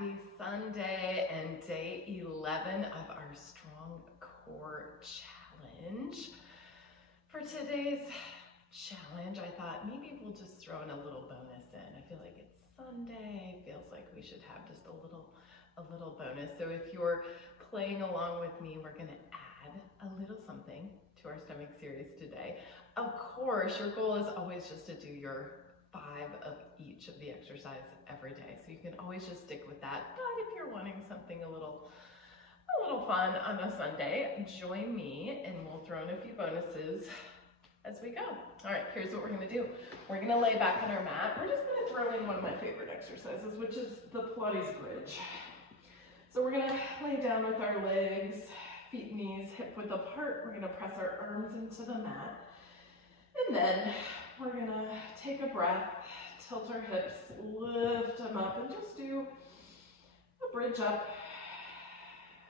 Happy Sunday and day 11 of our Strong Core Challenge. For today's challenge, I thought maybe we'll just throw in a little bonus in. I feel like it's Sunday, feels like we should have just a little bonus. So if you're playing along with me, we're gonna add a little something to our stomach series today. Of course, your goal is always just to do your 5 of each of the exercise every day. So you can always just stick with that. But if you're wanting something a little fun on a Sunday, join me and we'll throw in a few bonuses as we go. All right, here's what we're gonna do. We're gonna lay back on our mat. We're just gonna throw in one of my favorite exercises, which is the Pilates bridge. So we're gonna lay down with our legs, feet, knees, hip width apart. We're gonna press our arms into the mat. And then we're gonna take a breath, tilt our hips, lift them up, and just do a bridge up,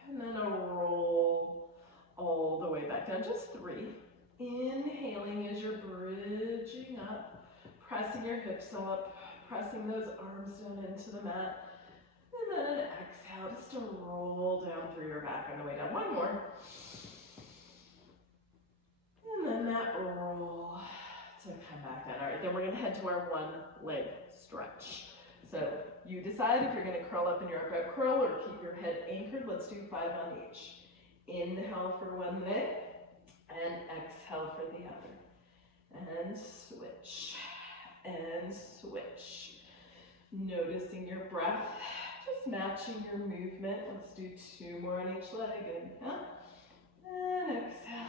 and then a roll all the way back down, just 3. Inhaling as you're bridging up, pressing your hips up, pressing those arms down into the mat, and then an exhale just to roll down through your back on the way down. One more. And then that roll to come back down. All right, then we're gonna head to our 1 leg stretch. So you decide if you're gonna curl up in your upright curl or keep your head anchored. Let's do 5 on each. Inhale for 1 leg and exhale for the other. And switch, and switch. Noticing your breath, just matching your movement. Let's do 2 more on each leg. Inhale and exhale.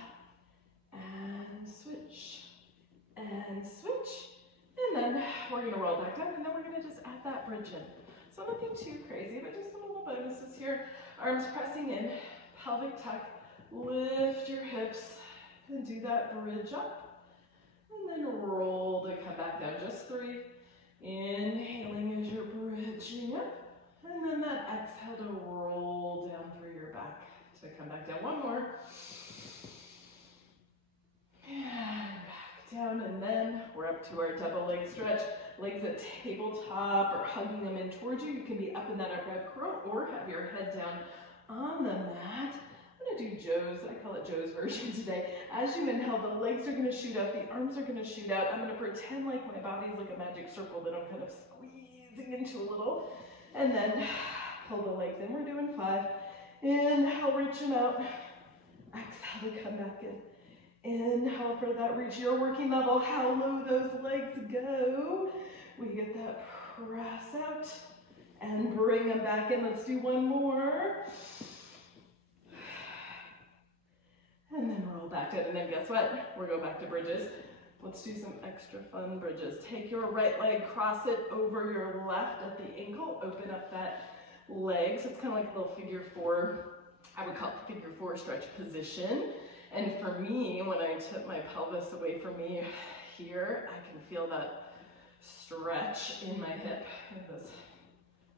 And switch, and switch, and then we're gonna roll back down, and then we're gonna just add that bridge in. So nothing too crazy, but just some little bonuses here. Arms pressing in, pelvic tuck, lift your hips, and do that bridge up, and then roll to come back down, just 3. Inhaling as you're bridging up, and then that exhale to roll down through your back to come back down. 1 more. And back down, and then we're up to our double leg stretch. Legs at tabletop or hugging them in towards you. You can be up in that upright curl or have your head down on the mat. I'm gonna do Joe's, I call it Joe's version today. As you inhale, the legs are gonna shoot up, the arms are gonna shoot out. I'm gonna pretend like my body's like a magic circle that I'm kind of squeezing into a little. And then pull the legs in. We're doing 5. Inhale, reach them out. Exhale to come back in. Inhale for that reach, your working level, how low those legs go. We get that press out and bring them back in. Let's do 1 more. And then roll back down, and then guess what? We're going back to bridges. Let's do some extra fun bridges. Take your right leg, cross it over your left at the ankle, open up that leg. So it's kind of like a little figure 4, I would call it figure 4 stretch position. And for me, when I tip my pelvis away from me here, I can feel that stretch in my hip, those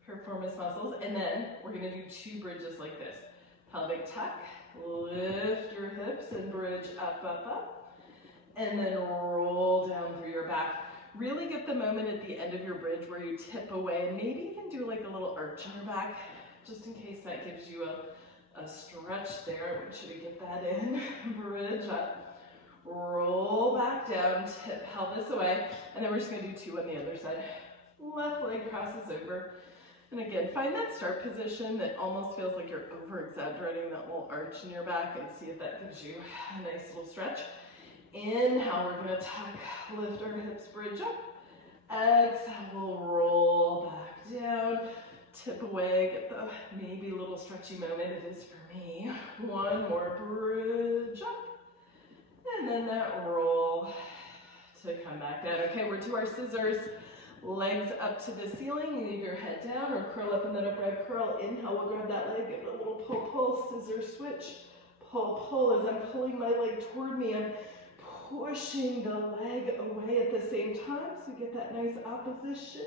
piriformis muscles. And then we're gonna do 2 bridges like this. Pelvic tuck, lift your hips and bridge up, up, up. And then roll down through your back. Really get the moment at the end of your bridge where you tip away. And maybe you can do like a little arch in your back, just in case that gives you a stretch there. Make sure to get that in. Bridge up, roll back down, tip pelvis away, and then we're just gonna do 2 on the other side. Left leg crosses over, and again, find that start position that almost feels like you're over-exaggerating that little arch in your back, and see if that gives you a nice little stretch. Inhale, we're gonna tuck, lift our hips, bridge up. Exhale, we'll roll back down. Tip away, get the maybe a little stretchy moment. It is for me. 1 more bridge up. And then that roll to come back down. Okay, we're to our scissors. Legs up to the ceiling. You leave your head down or curl up in that upright curl. Inhale, we'll grab that leg, give it a little pull, pull, scissor switch. Pull, pull. As I'm pulling my leg toward me, I'm pushing the leg away at the same time. So we get that nice opposition.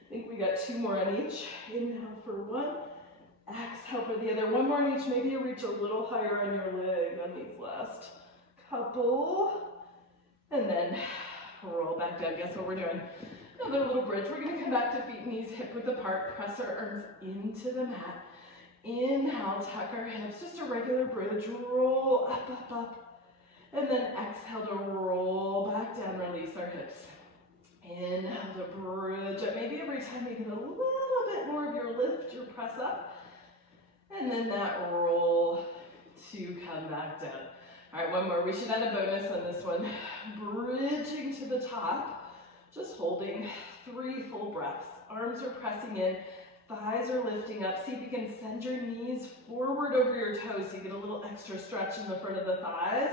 I think we got 2 more on each. Inhale for 1, exhale for the other. 1 more on each. Maybe you reach a little higher on your leg on these last couple. And then roll back down. Guess what we're doing? Another little bridge. We're gonna come back to feet and knees hip width apart, press our arms into the mat. Inhale, tuck our hips, just a regular bridge, roll up, up, up. And then exhale to roll back down, release our hips. Inhale to bridge up. Maybe every time you get a little bit more of your lift, your press up. And then that roll to come back down. All right, one more. We should add a bonus on this one. Bridging to the top, just holding 3 full breaths. Arms are pressing in, thighs are lifting up. See if you can send your knees forward over your toes so you get a little extra stretch in the front of the thighs.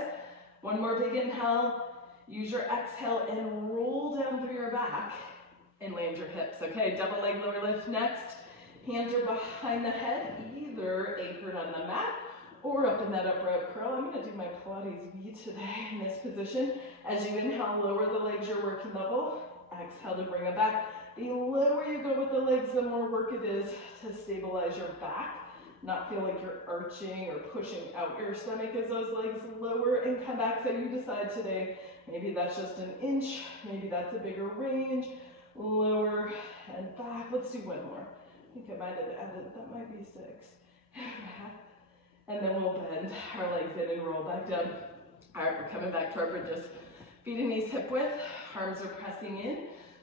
One more big inhale. Use your exhale and roll down through your back and land your hips. Okay, double leg lower lift next. Hands are behind the head, either anchored on the mat or up in that upright curl. I'm gonna do my Pilates V today in this position. As you inhale, lower the legs, your working level. Exhale to bring it back. The lower you go with the legs, the more work it is to stabilize your back. Not feel like you're arching or pushing out your stomach as those legs lower and come back. So you decide today, maybe that's just an inch, maybe that's a bigger range. Lower and back. Let's do one more. I think I might have added, that might be 6. And then we'll bend our legs in and roll back down. All right, we're coming back to our bridges. Feet and knees hip width, arms are pressing in.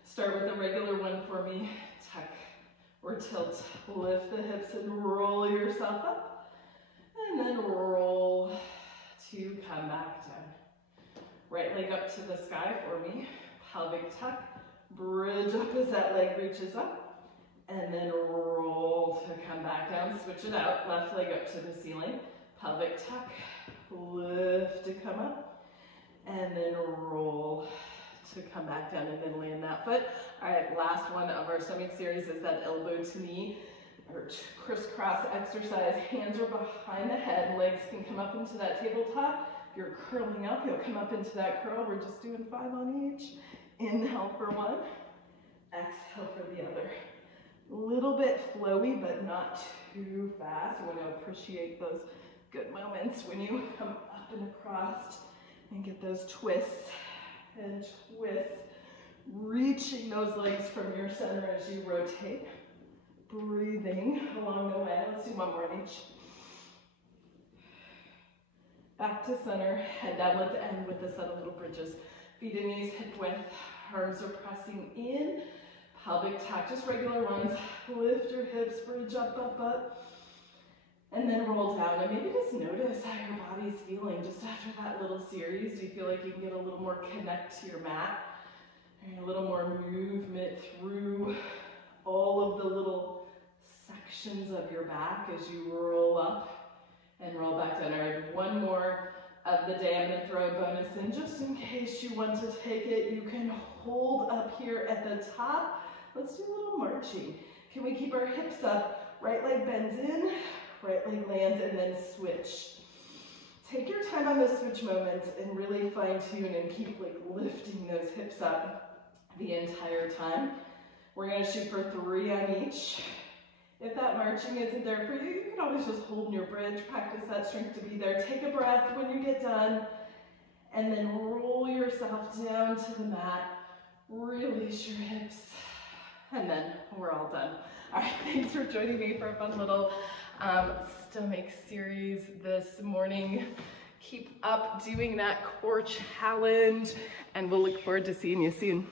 Start with the regular one for me. Tuck or tilt. Lift the hips and roll yourself up. And then roll to come back down. Right leg up to the sky for me. Pelvic tuck. Bridge up as that leg reaches up. And then roll to come back down. Switch it out. Left leg up to the ceiling. Pelvic tuck. Lift to come up. And then roll to come back down and then land that foot. All right, last one of our stomach series is that elbow to knee or crisscross exercise. Hands are behind the head. Legs can come up into that tabletop. If you're curling up, you'll come up into that curl. We're just doing 5 on each. Inhale for 1. Exhale for the other. A little bit flowy, but not too fast. You want to appreciate those good moments when you come up and across and get those twists and twists. Reaching those legs from your center as you rotate. Breathing along the way. Let's do one more on each. Back to center, head down. Let's end with a set of little bridges. Feet and knees hip width. Arms are pressing in. Pelvic tuck, just regular ones. Lift your hips, bridge up, up, up. And then roll down. And maybe just notice how your body's feeling just after that little series. Do you feel like you can get a little more connect to your mat? And a little more movement through all of the little sections of your back as you roll up and roll back down. All right, one more of the day. I'm going to throw a bonus in just in case you want to take it. You can hold up here at the top. Let's do a little marching. Can we keep our hips up? Right leg bends in, right leg lands, and then switch. Take your time on those switch moments and really fine tune and keep like lifting those hips up the entire time. We're going to shoot for 3 on each. If that marching isn't there for you, you can always just hold in your bridge, practice that strength to be there. Take a breath when you get done, and then roll yourself down to the mat. Release your hips, and then we're all done. All right, thanks for joining me for a fun little stomach series this morning. Keep up doing that core challenge, and we'll look forward to seeing you soon.